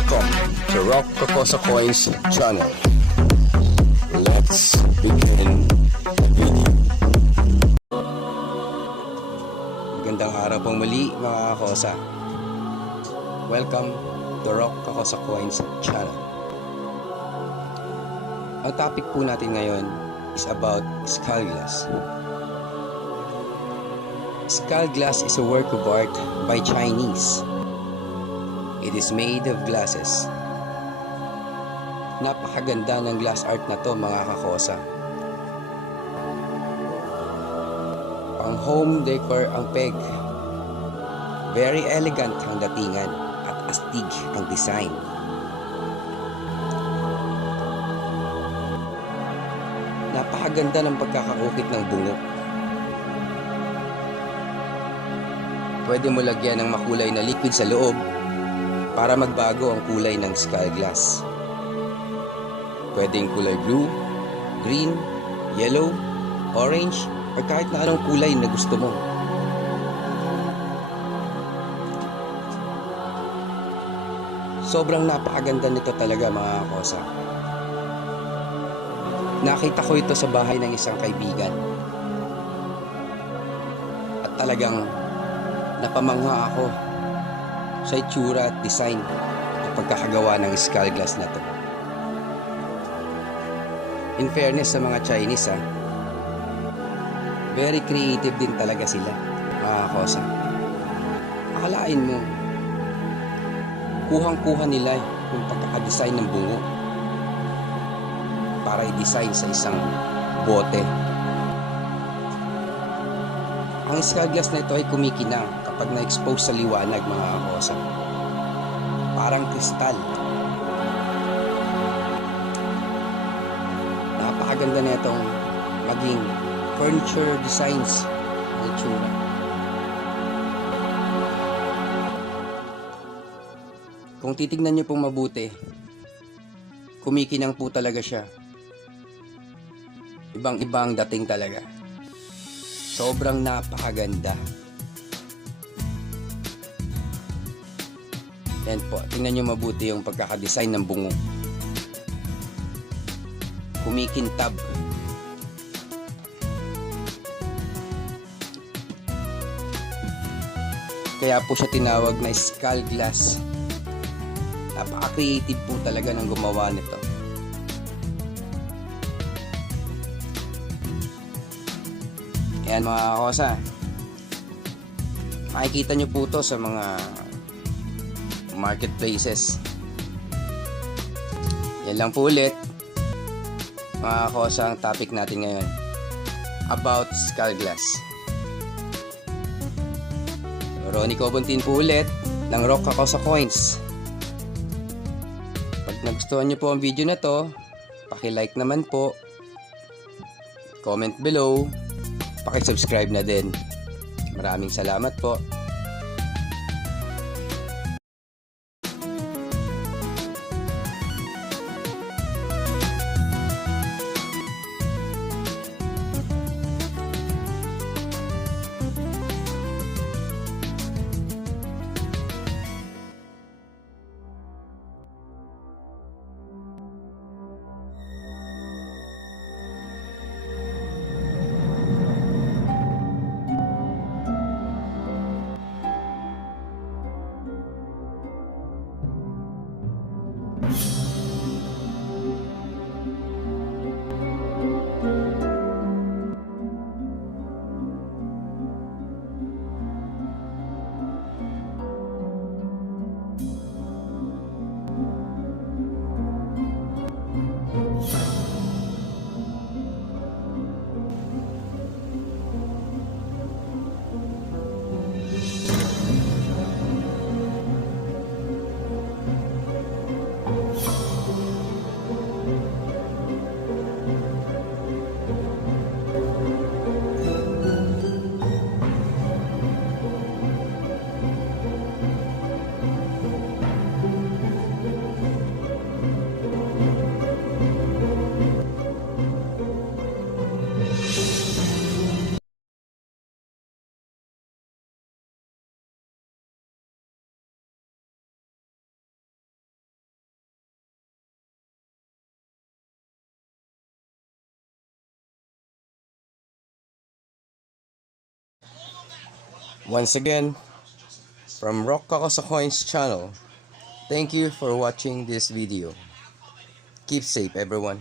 Welcome to Rock Kokosa Coins channel. Let's begin the video. Magandang araw pong muli mga kakosa. Welcome to Rock Kokosa Coins channel. Ang topic po natin ngayon is about skull glass. Skull glass is a work of art by Chinese. It is made of glasses. Napakaganda ng glass art na to mga kakosa. Pang home decor ang peg. Very elegant ang datingan at astig ang design. Napakaganda ng pagkakaukit ng bungo. Pwede mo lagyan ng makulay na liquid sa loob para magbago ang kulay ng skull glass. Pwedeng kulay blue, green, yellow, orange, or kahit na anong kulay na gusto mo. Sobrang napakaganda nito talaga mga kakosa. Nakita ko ito sa bahay ng isang kaibigan. At talagang napamangha ako sa itsura at design at pagkakagawa ng skull glass na to. In fairness sa mga Chinese very creative din talaga sila mga kakosa. Akalain mo kuhang-kuha nila yung pagkakadesign ng bungo para i-design sa isang bote. Ang skull glass na ito ay kumikinang kapag na-expose sa liwanag mga kakosa. Parang kristal. Napakaganda na itong maging furniture designs ng itsura. Kung titignan nyo pong mabuti, kumikinang po talaga siya. Ibang-ibang dating talaga. Sobrang napakaganda. Yan po, tingnan nyo mabuti yung pagkakadesign ng bungo. Kumikintab. Kaya po siya tinawag na skull glass. Napaka-creative po talaga ng gumawa nito. Ayan mga kakosa, makikita nyo po to sa mga marketplaces. Yan lang po ulit mga kakosa ang topic natin ngayon about skull glass. Ronnie Cobontin po ulit ng Rock Kokosa Coins. Pag nagustuhan nyo po ang video na to, paki-like naman po, comment below, paki-subscribe na din. Maraming salamat po. Once again, from Rock Kakosa Coins channel, thank you for watching this video. Keep safe everyone.